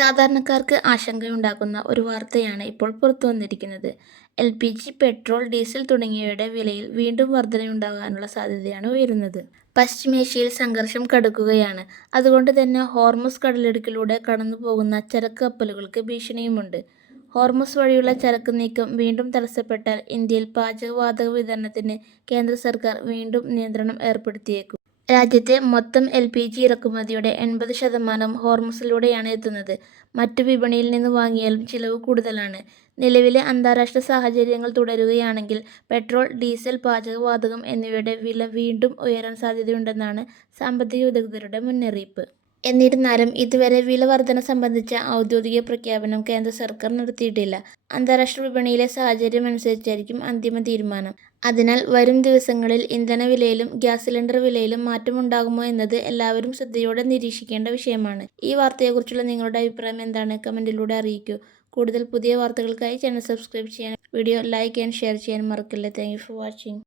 സാധാരണക്കാർക്ക് ആശങ്കയുണ്ടാക്കുന്ന ഒരു വാർത്തയാണ് ഇപ്പോൾ പുറത്തുവന്നിരിക്കുന്നത്. LPG, പെട്രോൾ, ഡീസൽ തുടങ്ങിയവയുടെ വിലയിൽ വീണ്ടും വർധനയുണ്ടാകാനുള്ള സാധ്യതയാണ് ഉയരുന്നത്. പശ്ചിമേഷ്യയിൽ സംഘർഷം കടുക്കുകയാണ്. അതുകൊണ്ട് തന്നെ ഹോർമുസ് കടലിടുക്കിലൂടെ കടന്നുപോകുന്ന ചരക്ക് കപ്പലുകൾക്ക് ഭീഷണിയുമുണ്ട്. ഹോർമുസ് വഴിയുള്ള ചരക്ക് നീക്കം വീണ്ടും തടസ്സപ്പെട്ടാൽ ഇന്ത്യയിൽ പാചകവാതക വിതരണത്തിന് കേന്ദ്ര സർക്കാർ വീണ്ടും നിയന്ത്രണം ഏർപ്പെടുത്തിയേക്കും. രാജ്യത്തെ മൊത്തം LPG ഇറക്കുമതിയുടെ 80% ഹോർമുസിലൂടെയാണ് എത്തുന്നത്. മറ്റു വിപണിയിൽ നിന്ന് വാങ്ങിയാലും ചിലവ് കൂടുതലാണ്. നിലവിലെ അന്താരാഷ്ട്ര സാഹചര്യങ്ങൾ തുടരുകയാണെങ്കിൽ പെട്രോൾ, ഡീസൽ, പാചകവാതകം എന്നിവയുടെ വില വീണ്ടും ഉയരാൻ സാധ്യതയുണ്ടെന്നാണ് സാമ്പത്തിക വിദഗ്ധരുടെ മുന്നറിയിപ്പ്. എന്നിരുന്നാലും ഇതുവരെ വില വർധന സംബന്ധിച്ച ഔദ്യോഗിക പ്രഖ്യാപനം കേന്ദ്ര സർക്കാർ നടത്തിയിട്ടില്ല. അന്താരാഷ്ട്ര വിപണിയിലെ സാഹചര്യമനുസരിച്ചായിരിക്കും അന്തിമ തീരുമാനം. അതിനാൽ വരും ദിവസങ്ങളിൽ ഇന്ധനവിലയിലും ഗ്യാസ് സിലിണ്ടർ വിലയിലും മാറ്റമുണ്ടാകുമോ എന്നത് എല്ലാവരും ശ്രദ്ധയോടെ നിരീക്ഷിക്കേണ്ട വിഷയമാണ്. ഈ വാർത്തയെക്കുറിച്ചുള്ള നിങ്ങളുടെ അഭിപ്രായം എന്താണ്? കമന്റിലൂടെ അറിയിക്കൂ. കൂടുതൽ പുതിയ വാർത്തകൾക്കായി ചാനൽ സബ്സ്ക്രൈബ് ചെയ്യാനും വീഡിയോ ലൈക്ക് ആൻഡ് ഷെയർ ചെയ്യാനും മറക്കല്ലേ. Thank you for watching.